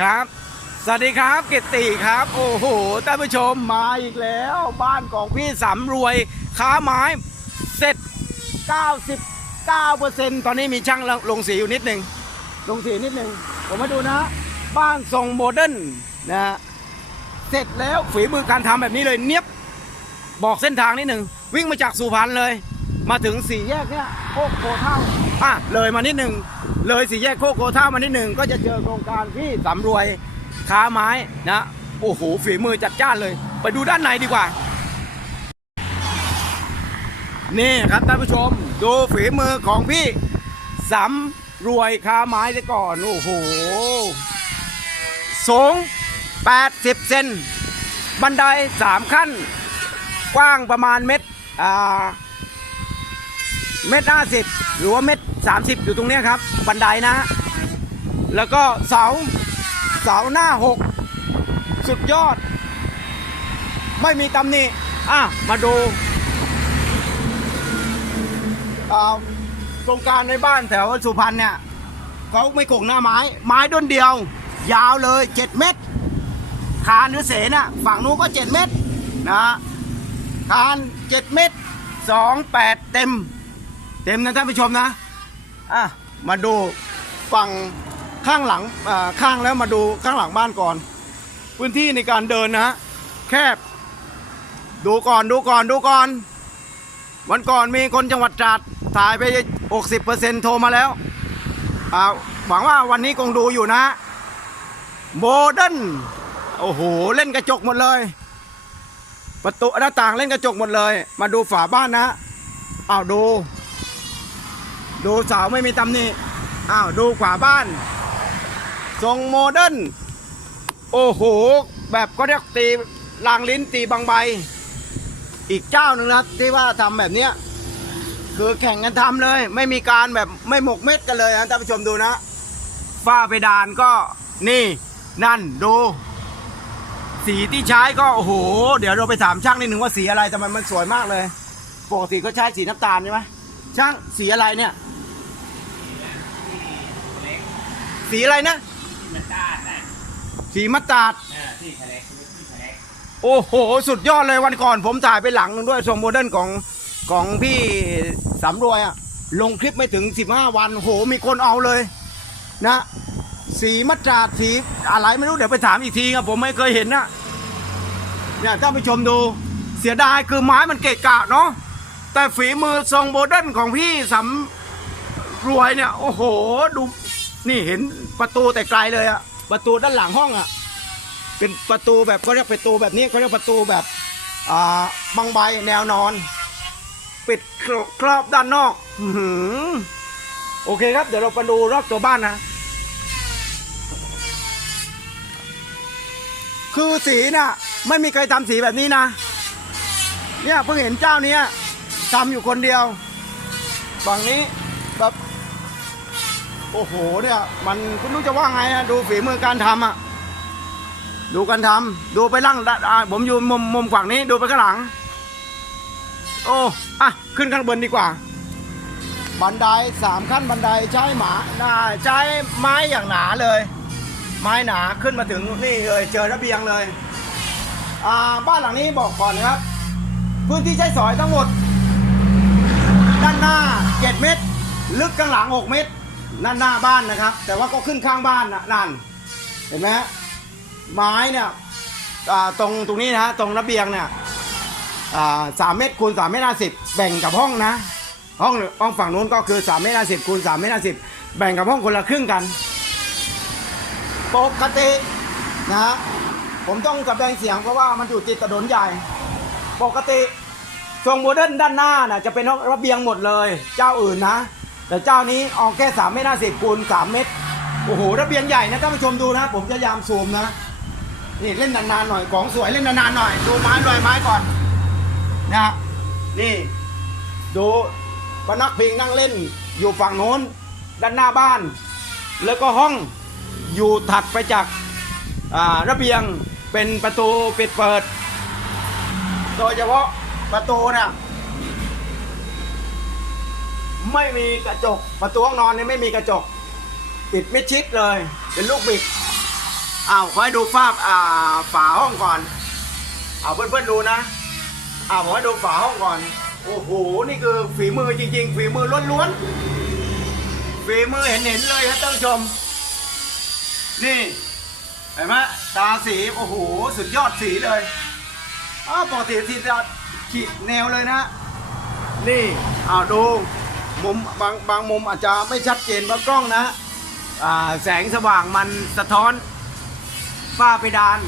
ครับ สวัสดีครับกิตติครับ โอ้โหท่านผู้ชมมาอีกแล้ว บ้านของพี่สำรวยค้าไม้เสร็จ 99%ตอนนี้มีช่างลงสีอยู่นิดหนึ่งลงสีนิดหนึ่งผมมาดูนะ บ้านทรงโมเดิร์นนะฮะเสร็จแล้วฝีมือการทำแบบนี้เลยเนียบบอกเส้นทางนิดหนึ่งวิ่งมาจากสุพรรณเลย มาถึงสี่แยกเนี่ยโคกโกเท่าอะเลยมานิดหนึ่งเลยสี่แยกโคกโกเท่ามานิดหนึ่งก็จะเจอโครงการที่สำรวยค้าไม้นะโอ้โหฝีมือจัดจ้านเลย ไปดูด้านในดีกว่า นี่ครับท่านผู้ชม ดูฝีมือของพี่สำรวยค้าไม้ซะก่อน โอ้โห สูง 80 เซนบันได 3 ขั้น กว้างประมาณเม็ดอ่า เม็ดห้าสิบหรือว่าเม็ดสามสิบอยู่ตรงเนี้ยครับ บันไดนะ แล้วก็เสาเสาหน้าหกสุดยอด ไม่มีตำหนิอะมาดูโครงการในบ้านแถวสุพรรณเนี่ยเขาไม่โกงหน้าไม้ ไม้ด้นเดียว ยาวเลย7เมตร คานหรือเสน่ะฝั่งนู้นก็7เมตรนะฮะคานเจ็ดเมตรสองแปดเต็ม เต็มนะท่านผู้ชมนะอะมาดูฝั่งข้างหลังอ่าข้างแล้วมาดูข้างหลังบ้านก่อน พื้นที่ในการเดินนะฮะแคบ ดูก่อนดูก่อนดูก่อน วันก่อนมีคนจังหวัดตราดถ่ายไป 60%โทรมาแล้วอ่าหวังว่าวันนี้คงดูอยู่นะโมเดิร์นโอ้โห เล่นกระจกหมดเลย ประตูหน้าต่างเล่นกระจกหมดเลย มาดูฝาบ้านนะอ้าวดู ดูเสาไม่มีตำหนิอ้าวดูขวาบ้าน ทรงโมเดิร์นโอ้โห แบบก็เรียกตีลางลิ้นตีบางใบ อีกเจ้าหนึ่งนะที่ว่าทำแบบเนี้ยคือแข่งกันทำเลย ไม่มีการแบบไม่หมกเม็ดกันเลยนะท่านผู้ชมดูนะ ฝ้าเพดานก็นี่นั่นดู สีที่ใช้ก็โอ้โห เดี๋ยวเราไปถามช่างนิดหนึ่งว่าสีอะไรแต่มันมันสวยมากเลยปกติก็ใช้สีน้ำตาลใช่ไหมช่างสีอะไรเนี่ย สีอะไรนะมันตาดนะสีมัตตาร์ดเออที่ทะเลที่ทะเลโอ้โห สุดยอดเลยวันก่อน ผมถ่ายไปหลังหนึงด้วยทรงโมเดิร์นของของพี่สำรวยอะลงคลิปไม่ถึง 15 วันโอ้โห มีคนเอาเลย นะ สีมัตตาร์ดสีอะไรไม่รู้เดี๋ยวไปถามอีกทีครับผมไม่เคยเห็นนะเนี่ยท่านผู้ชมดูเสียดายคือไม้มันเกะกะเนาะแต่ฝีมือทรงโมเดิร์นของพี่สำรวยเนี่ย โอ้โห ดู นี่เห็น ประตูแต่ไกลเลยอะประตูด้านหลังห้องอะเป็นประตูแบบเขาเรียกประตูแบบนี้เขาเรียกประตูแบบอ่าบางใบแนวนอน ปิดครอบด้านนอกหือโอเคครับ เดี๋ยวเราไปดูรอบตัวบ้านนะ คือสีน่ะ ไม่มีใครทำสีแบบนี้นะ เนี่ยเพิ่งเห็นเจ้านี้ทำอยู่คนเดียวฝั่งนี้แบบ โอ้โหเนี่ยมันคุณรู้จะว่าไงอะดูฝีมือการทำอะดูกันทำดูไปล่างอ่าผมอยู่มุมมุมฝั่งนี้ดูไปข้างหลัง โอ้อะขึ้นข้างบนดีกว่า บันไดสามขั้นบันไดใช้หมาใช้ไม้อย่างหนาเลย ไม้หนาขึ้นมาถึงนี่เลยเจอระเบียงเลยอ่าบ้านหลังนี้บอกก่อนนะครับ พื้นที่ใช้สอยทั้งหมด ด้านหน้า 7 เมตร ลึกข้างหลัง 6 เมตร นั่นหน้าบ้านนะครับ แต่ว่าก็ขึ้นข้างบ้านนะนั่น เห็นไหมฮะไม้เนี่ยตรงตรงนี้นะตรงระเบียงเนี่ยสามเมตรคูณสามเมตรห้าสิบแบ่งกับห้องนะ ห้องห้องฝั่งนู้นก็คือสามเมตรห้าสิบคูณสามเมตรห้าสิบแบ่งกับห้องคนละครึ่งกันปกตินะฮะผมต้องกับแดงเสียงเพราะว่ามันอยู่ติดถนนใหญ่ ปกติทรงโมเดิร์นด้านหน้าน่ะจะเป็นระเบียงหมดเลย เจ้าอื่นนะ แต่เจ้านี้ออกแค่สามเมตรห้าสิบคูณสามเมตรโอ้โหระเบียงใหญ่นะท่านผู้ชมดูนะ ผมจะยามซูมนะนี่เล่นนานๆหน่อยของสวยเล่นนานๆหน่อย ดูไม้ลอยไม้ก่อนนะนี่ดูพนักพิงนั่งเล่นอยู่ฝั่งโน้น ด้านหน้าบ้าน แล้วก็ห้องอยู่ถัดไปจากอ่าระเบียงเป็นประตูปิดเปิด โดยเฉพาะประตูเนี่ย ไม่มีกระจก ประตูห้องนอนเนี่ยไม่มีกระจกปิดมิดชิดเลย เป็นลูกบิดอ้าวขอให้ดูภาพอ่าฝาห้องก่อนเอาเพื่อนๆดูนะอ้าวผมให้ดูฝาห้องก่อน โอ้โหนี่คือฝีมือจริง ๆ ฝีมือล้วนๆฝีมือเห็นๆเลยครับท่านผู้ชม นี่เห็นไหมตาสีโอ้โหสุดยอดสีเลยอ้าวปกติสีจะขีดแนวเลยนะ นี่อ้าวดู มุมบางบางมุมอาจจะไม่ชัดเจนเพราะกล้องนะอ่าแสงสว่างมันสะท้อนฝ้าเพดาน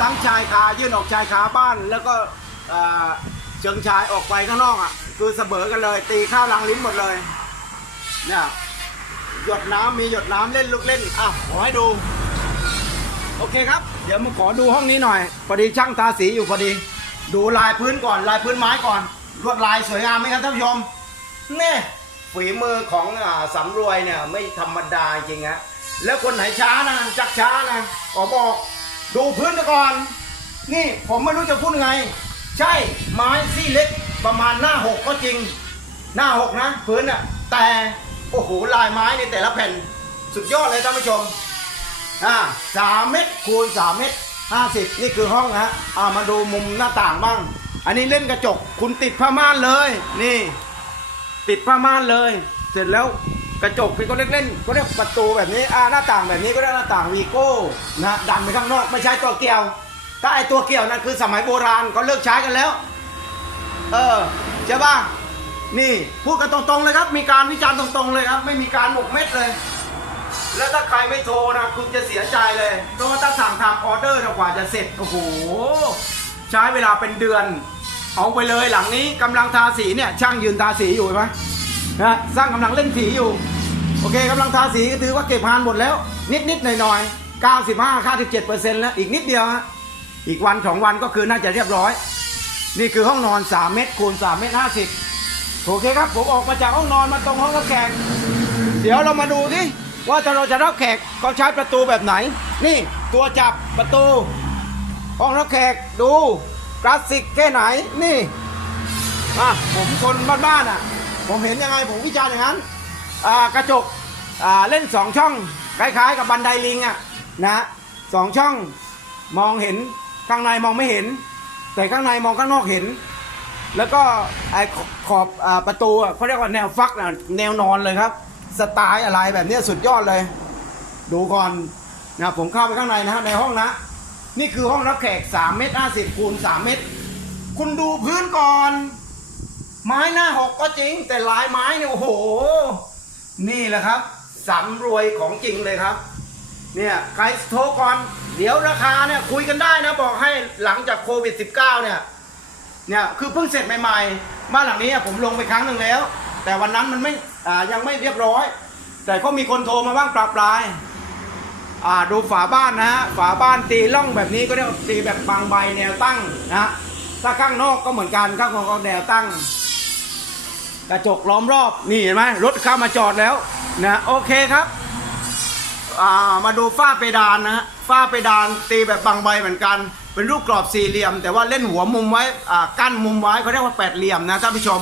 ทั้งชายคายื่นออกชายคาบ้าน แล้วก็เชิงชายออกไปข้างนอกอะ คือเสมอกันเลย ตีข้าวลังลิ้นหมดเลยเนี่ยหยดน้ำมีหยดน้ำเล่นลูกเล่นอะขอให้ดู โอเคครับ เดี๋ยวมาขอดูห้องนี้หน่อยพอดีช่างทาสีอยู่พอดี ดูลายพื้นก่อนลายพื้นไม้ก่อนลวดลายสวยงามไหมครับท่านผู้ชม เนี่ยฝีมือของอสำรวยเนี่ยไม่ธรรมดาจริงฮะแล้วคนไหนช้านะจักช้านะขอบอกดูพื้นก่อน นี่ผมไม่รู้จะพูดยังไง ใช่ไม้ซี่เล็กประมาณหน้าหกก็จริง หน้าหกนะพื้นอะแต่โอ้โหลายไม้ในแต่ละแผ่นสุดยอดเลยท่านผู้ชมอ่าสามเมตรคูณสามเมตรห้าสิบนี่คือห้องนะอ่ามาดูมุมหน้าต่างบ้าง อันนี้เล่นกระจกคุณติดผ้าม่านเลยนี่ ติดผ้าม่านเลย เสร็จแล้วกระจกที่เขาเรียกเล่นเขาเรียกประตูแบบนี้อ่าหน้าต่างแบบนี้ก็เรียกหน้าต่างวีโก้นะดันไปข้างนอกไม่ใช่ตัวเกี่ยว ถ้าไอตัวเกี่ยวนั่นคือสมัยโบราณเขาเลิกใช้กันแล้ว เออใช่ป่ะนี่พูดกันตรงๆเลยครับ มีการวิจารณ์ตรงๆเลยครับ ไม่มีการหมกเม็ดเลย แล้วถ้าใครไม่โทรนะคุณจะเสียใจเลยเพราะว่าถ้าสั่งทำออเดอร์กว่าจะเสร็จโอ้โหใช้เวลาเป็นเดือน เอาไปเลยหลังนี้กำลังทาสีเนี่ยช่างยืนทาสีอยู่ไหมนะสร้างกำลังเล่นสีอยู่ โอเคกำลังทาสีก็ถือว่าเก็บงานหมดแล้ว นิดนิดหน่อยหน่อย95 97เปอร์เซ็นต์แล้วอีกนิดเดียวฮะอีกวันสองวันก็คือน่าจะเรียบร้อย นี่คือห้องนอน 3 เมตรคูณ3เมตร50โอเคครับ ผมออกมาจากห้องนอนมาตรงห้องรับแขกเดี๋ยวเรามาดูที่ว่าถ้าเราจะรับแขกก็ใช้ประตูแบบไหน นี่ตัวจับประตูห้องรับแขกดู คลาสสิกแค่ไหนนี่อะผมคนบ้านๆอะ ผมเห็นยังไงผมวิจารณ์อย่างนั้นอ่ากระจกอ่าเล่นสองช่องคล้ายๆ กับบันไดลิงอะนะสองช่องมองเห็นข้างในมองไม่เห็น แต่ข้างในมองข้างนอกเห็น แล้วก็ไอ้ขอบอประตูอะเขาเรียกว่าแนวฟักนะแนวนอนเลยครับ สไตล์อะไรแบบนี้สุดยอดเลย ดูก่อนนะผมเข้าไปข้างในนะฮะในห้องนะ นี่คือห้องรับแขก3เมตร50คูณ3เมตร คุณดูพื้นก่อน ไม้หน้าหกก็จริง แต่ลายไม้เนี่ยโอ้โห นี่แหละครับสำรวยของจริงเลยครับ เนี่ยใครโทรก่อน เดี๋ยวราคาเนี่ยคุยกันได้นะบอกให้หลังจากโควิด 19 เนี่ย เนี่ยคือเพิ่งเสร็จใหม่ๆบ้านหลังนี้ผมลงไปครั้งหนึ่งแล้ว แต่วันนั้นมันไม่ยังไม่เรียบร้อย แต่ก็มีคนโทรมาบ้างปรับปลาย อ่าดูฝาบ้านนะฮะฝาบ้านตีล่องแบบนี้ก็เรียกว่าตีแบบบางใบแนวตั้งนะฮะถ้าข้างนอกก็เหมือนกันข้างนอกก็แนวตั้ง กระจกล้อมรอบนี่เห็นไหมรถเข้ามาจอดแล้วนะโอเคครับอ่ามาดูฝ้าเพดานนะฮะฝ้าเพดานตีแบบบางใบเหมือนกัน เป็นรูปกรอบสี่เหลี่ยม แต่ว่าเล่นหัวมุมไว้อ่ากั้นมุมไว้เขาเรียกว่าแปดเหลี่ยมนะท่านผู้ชม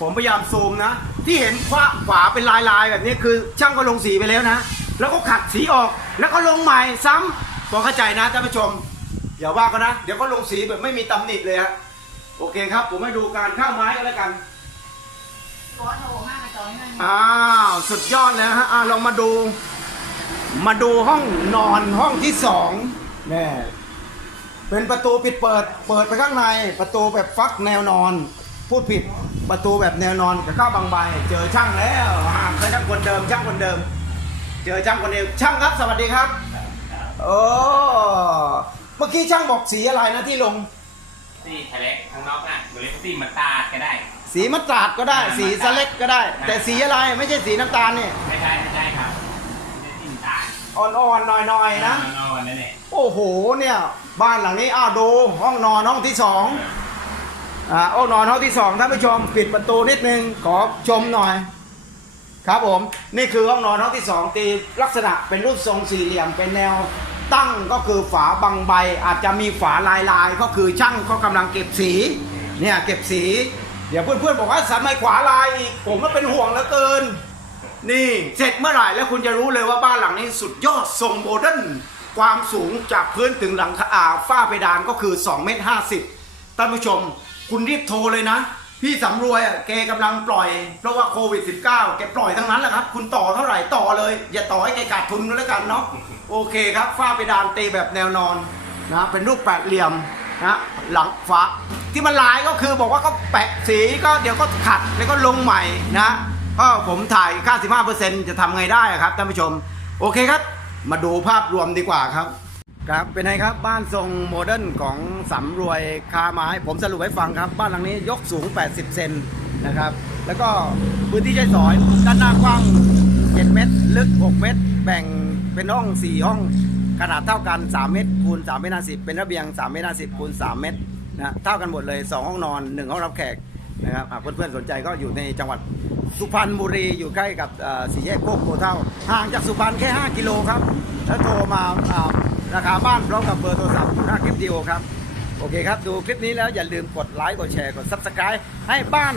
ผมพยายามซูมนะที่เห็นขวาขวาเป็นลายลายๆแบบนี้คือช่างก็ลงสีไปแล้วนะ แล้วก็ขัดสีออก แล้วก็ลงใหม่ซ้ำพอเข้าใจนะท่านผู้ชม อย่าว่ากันนะ เดี๋ยวก็ลงสีแบบไม่มีตำหนิเลยฮะโอเคครับ ผมให้ดูการข้างไม้กันแล้วกันร้อนโอ้มากระจอยนั่นอ้าวสุดยอดเลยฮะอ่าลองมาดู มาดูห้องนอนห้องที่สองแน่เป็นประตูปิดเปิด เปิดไปข้างใน ประตูแบบฟักแนวนอน พูดผิดประตูแบบแนวนอนกับข้าวบางใบเจอช่างแล้วอ่าเป็นช่างคนเดิมช่างคนเดิม เจอช่างคนเดิมช่างครับสวัสดีครับ โอ้เมื่อกี้ช่างบอกสีอะไรนะที่ลงซี่ทะเลข้างนอกอะหรือเรียกซี่มันตาดก็ได้ สีมัตราดก็ได้ สีสเล็กก็ได้ แต่สีอะไรไม่ใช่สีน้ำตาลนี่ไม่ใช่ไม่ใช่ครับไม่ใช่ซี่มันตาดอ่อนๆหน่อยๆนะ นอนนั่นแหละโอ้โหเนี่ย บ้านหลังนี้อ้าวดูห้องนอนห้องที่สองอ่าห้องนอนห้องที่สองท่านผู้ชมปิดประตูนิดนึงขอชมหน่อย ครับผมนี่คือห้องนอนห้องที่สองตีลักษณะเป็นรูปทรงสี่เหลี่ยมเป็นแนวตั้งก็คือฝาบางใบ อาจจะมีฝาลายลายๆก็คือช่างก็กำลังเก็บสีเนี่ยเก็บสี เดี๋ยวเพื่อนๆบอกว่าสมัยขวาลายอีกผมก็เป็นห่วงเหลือเกิน นี่เสร็จเมื่อไหร่แล้วคุณจะรู้เลยว่าบ้านหลังนี้สุดยอดทรงโมเดิร์นความสูงจากพื้นถึงหลังคาอ่าฝ้าเพดานก็คือ2เมตร50ท่านผู้ชม คุณรีบโทรเลยนะ พี่สำรวยอะแกกำลังปล่อย เพราะว่าโควิด 19 แกปล่อยทั้งนั้นแหละครับ คุณต่อเท่าไหร่ต่อเลย อย่าต่อให้แกขาดทุนก็แล้วกันเนาะโอเคครับฝ้าเพดานตีแบบแนวนอนนะเป็นรูปแปดเหลี่ยมนะหลังฟ้าที่มันลายก็คือบอกว่าก็แปะสีก็เดี๋ยวก็ขัดแล้วก็ลงใหม่นะก็ผมถ่าย 95%จะทำไงได้ครับท่านผู้ชม โอเคครับ มาดูภาพรวมดีกว่าครับ ครับเป็นไงครับบ้านทรงโมเดิร์นของสำรวยคาไม้ ผมสรุปให้ฟังครับ บ้านหลังนี้ยกสูง 80 เซนนะครับ แล้วก็พื้นที่ใช้สอยด้านหน้ากว้าง 7 เมตร ลึก 6 เมตร แบ่งเป็นห้อง 4 ห้อง ขนาดเท่ากัน 3 เมตรคูณ3เมตร50เป็นระเบียง 3 เมตร50คูณ3เมตรนะเท่ากันหมดเลย 2 ห้องนอน 1 ห้องรับแขกนะครับอะเพื่อนๆสนใจก็อยู่ในจังหวัดสุพรรณบุรีอยู่ใกล้กับสี่แยกโคกโพเท่าห่างจากสุพรรณแค่ 5 กิโลครับ แล้วโทรมา ราคาบ้านพร้อมกับเบอร์โทรศัพท์อยู่หน้าคลิปวิดีโอครับ โอเคครับ ดูคลิปนี้แล้วอย่าลืมกดไลค์กดแชร์กดซับสไครต์ให้บ้าน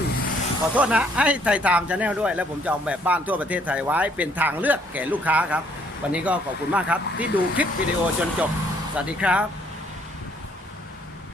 ขอโทษนะ ให้ไทยไทม์ชาแนลด้วย แล้วผมจะเอาแบบบ้านทั่วประเทศไทยไว้เป็นทางเลือกแก่ลูกค้าครับ วันนี้ก็ขอบคุณมากครับ ที่ดูคลิปวิดีโอจนจบ สวัสดีครับ